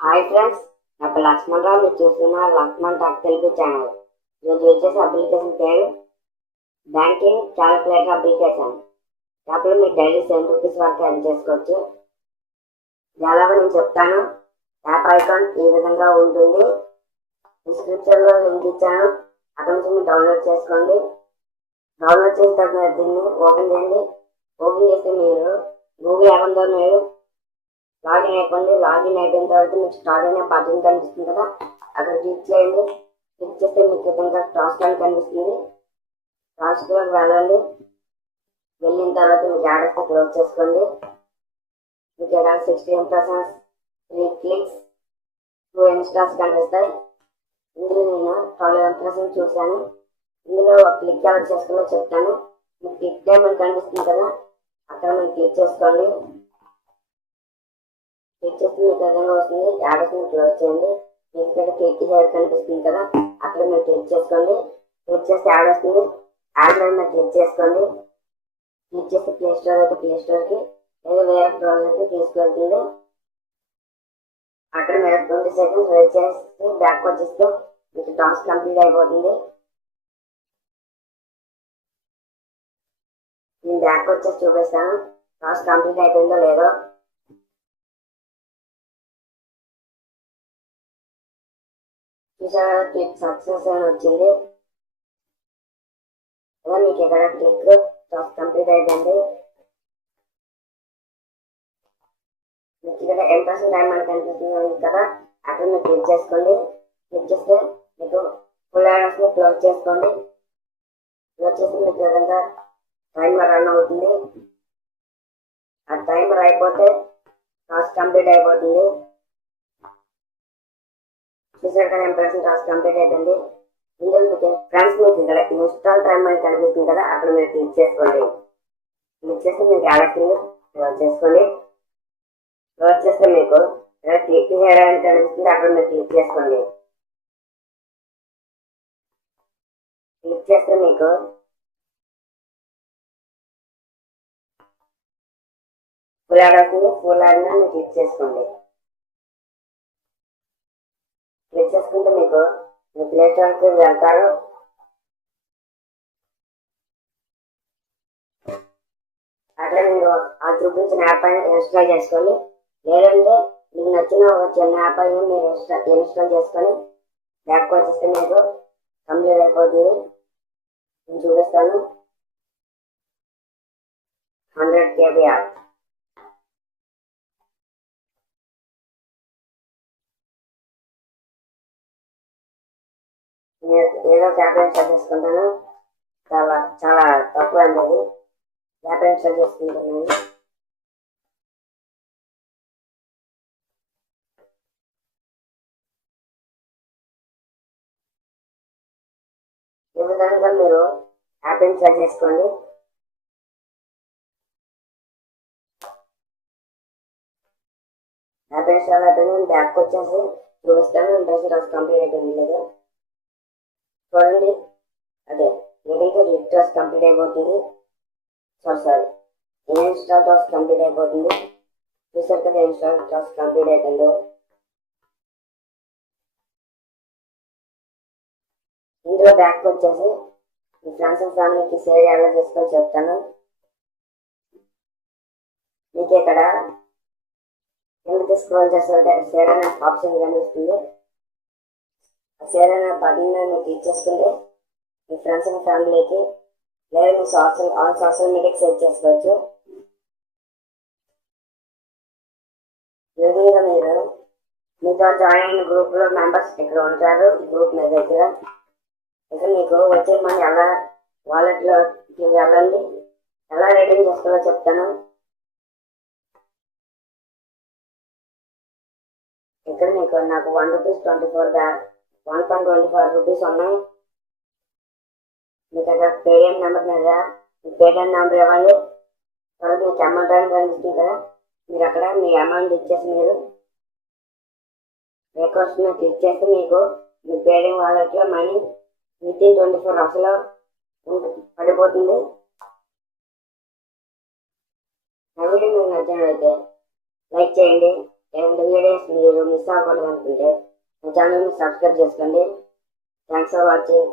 Hi friends, నా పేరు లక్ష్మణ్ రావు. మీరు చూస్తున్నారు లక్ష్మణ్ టాక్ తెలుగు ఛానల్. ఈరోజు వచ్చేసి అప్లికేషన్ పేరు బ్యాంకింగ్ క్యాలిక్యులేటర్ అప్లికేషన్. యాప్లో మీరు డైలీ ₹7 వరకు ఎర్న్ చేసుకోవచ్చు. ఎలాగో నేను చెప్తాను. యాప్ ఐకాన్ ఈ విధంగా ఉంటుంది. డిస్క్రిప్షన్లో లింక్ ఇచ్చాను, అక్కడ నుంచి మీరు డౌన్లోడ్ చేసుకోండి. డౌన్లోడ్ చేసిన తర్వాత దీన్ని ఓపెన్ చేయండి. ఓపెన్ చేస్తే మీరు గూగుల్ అకౌంట్తో మీరు లాగిన్ అయిపోండి. లాగిన్ అయిపోయిన తర్వాత మీకు స్టార్ట్ అయిన బటన్ కనిపిస్తుంది కదా, అక్కడ క్లిక్ చేయండి. క్లిక్ చేస్తే మీకు విధంగా టాస్క్ అని కనిపిస్తుంది. టాస్క్లోకి వెళ్ళండి. వెళ్ళిన తర్వాత మీకు యాడ్ వస్తే క్లోజ్ చేసుకోండి. మీకు ఇక్కడ 60 ఇంప్రెషన్స్, 3 క్లిక్స్, 2 ఇన్స్టాల్స్ కనిపిస్తాయి. ఇందులో నేను 12 ఇంప్రెషన్స్ చూశాను. ఇందులో ఒక క్లిక్ ఎలా చేసుకోవాలో చెప్తాను. మీకు క్లిక్ చేయమని కనిపిస్తుంది కదా, అక్కడ మీరు క్లిక్ చేసుకోండి. క్లిక్ చేస్తే మీకు విధంగా వస్తుంది. యాడ్ వస్తుంది, క్లోజ్ చేయండి. మీకు ఇక్కడ క్లిక్ హెయిర్ కనిపిస్తుంది కదా, అక్కడ మీరు క్లిక్ చేసుకోండి. క్లిక్ చేస్తే యాడ్ వస్తుంది. యాడ్ మీద మీరు క్లిక్ చేసుకోండి. క్లిక్ చేస్తే ప్లే స్టోర్ అయితే ప్లే స్టోర్కి, లేదా వేరే బ్రౌజర్కి తీసుకెళ్తుంది. అక్కడ మీరు 20 సెకండ్స్ వెయిట్ చేసి బ్యాక్ వచ్చేస్తే మీకు టాస్క్ కంప్లీట్ అయిపోతుంది. నేను బ్యాక్ వచ్చేసి చూపిస్తాను టాస్క్ కంప్లీట్ అయిపోయిందో లేదో. చూసారా, క్లిక్ సక్సెస్ అని వచ్చింది. అలా మీకు ఇక్కడ క్లిక్ టాస్క్ కంప్లీట్ అయిపోయింది. మీకు ఇక్కడ ఎంప్రెషన్ టైం అని కనిపిస్తుంది కదా, అక్కడ మీరు క్లిక్ చేసుకోండి. క్లిక్ చేస్తే మీకు ఫుల్ యాడ్స్ని క్లోజ్ చేసుకోండి. క్లోజ్ చేస్తే మీకు విధంగా టైమర్ రన్ అవుతుంది. ఆ టైమర్ అయిపోతే టాస్క్ కంప్లీట్ అయిపోతుంది. చూసారు కదా, ఇంప్రెషన్ టాస్క్ కంప్లీట్ అయిపోయింది. ఇందులో మీకు ఫ్రెండ్స్ మీకు ఇక్కడ ఇన్స్టాల్ టైం అని కనిపిస్తుంది కదా, అక్కడ మీరు క్లిక్ చేసుకోండి. క్లిక్ చేస్తే మీకు యాడ్ వస్తుంది, క్లోజ్ చేసుకోండి. క్లోజ్ చేస్తే మీకు ఇక్కడ క్లిక్ చేయడానికి కనిపిస్తుంది, అక్కడ మీరు క్లిక్ చేసుకోండి. క్లిక్ చేస్తే మీకు ఫుల్ యాడ్ అవుతుంది. ఫుల్ యాడ్ మీద మీరు క్లిక్ చేసుకోండి. క్లిక్ చేసుకుంటే మీకు ప్లే స్టోర్కి వెళ్తారు. అక్కడ మీరు ఆ చూపించిన యాప్ అయినా ఇన్స్టాల్ చేసుకోండి. లేదంటే మీకు నచ్చిన ఒక చిన్న యాప్ అయినా మీరు ఇన్స్టాల్ చేసుకొని బ్యాక్ వచ్చేస్తే మీకు కంప్లీట్ అయిపోతుంది. నేను చూపిస్తాను. 100 KB యాప్. నేను ఏదో యాప్ ఇన్స్టాల్ చేసుకుంటాను. చాలా చాలా తక్కువ అనేది యాప్ ఇన్స్టాల్ చేసుకుంటున్నాను. ఈ విధంగా మీరు యాప్ ఇన్స్టాల్ చేసుకోండి. యాప్ ఇన్స్టాల్ అయిపోయింది. నేను బ్యాక్ వచ్చేసి చూపిస్తాను ఇంట్రెస్ట్ టాస్క్ కంప్లీట్ అయిపోయింది లేదు చూడండి. అదే మీకైతే లిట్ టాస్క్ కంప్లీట్ అయిపోతుంది. సారీ ఇన్స్టాల్ టాస్క్ కంప్లీట్ అయిపోతుంది. చూసారు కదా, ఇన్స్టాల్ టాస్క్ కంప్లీట్ అయిపోయిందో. ఇందులో బ్యాక్ వచ్చేసి మీ ఫ్రెండ్స్ అండ్ ఫ్యామిలీకి షేర్ ఎలా చేసుకొని చెప్తాను. మీకు ఇక్కడ ఎందుకు స్క్రోల్ చేస్తే షేర్ అనే ఆప్షన్ కనిపిస్తుంది. షేర్ అనే బటన్ మీరు క్లిక్ చేసుకుంటే మీ ఫ్రెండ్స్ అండ్ ఫ్యామిలీకి లేదా మీ సోషల్ మీడియాకి షేర్ చేసుకోవచ్చు. ఈ విధంగా మీరు మీతో జాయిన్ అయిన గ్రూప్లో మెంబర్స్ ఇక్కడ ఉంటారు. గ్రూప్ మీ దగ్గర ఇక్కడ మీకు వచ్చే మనీ ఎలా వాలెట్లోకి వెళ్ళండి, ఎలా రీడింగ్ చేసుకోవాలో చెప్తాను. ఇక్కడ మీకు నాకు ₹1.24 ఉన్నాయి. మీకు అక్కడ పేటిఎం నెంబర్ మీద మీ పేటిఎం నెంబర్ ఇవ్వండి. తర్వాత మీకు అమౌంట్ అని కనిపిస్తుంది కదా, మీరు అక్కడ మీ అమౌంట్ ఇచ్చేసి మీరు రిక్వెస్ట్ మీద క్లిక్ చేస్తే మీకు మీ పేటిఎం వాలెట్లో మనీ వితిన్ 24 అవర్స్లో పడిపోతుంది. నా వీడియో మీకు నచ్చినట్లయితే లైక్ చేయండి, ఇలాంటి వీడియోస్ మీరు మిస్ అవ్వకూడదు అనుకుంటే నా ఛానల్ని సబ్స్క్రైబ్ చేసుకోండి. Thanks for watching.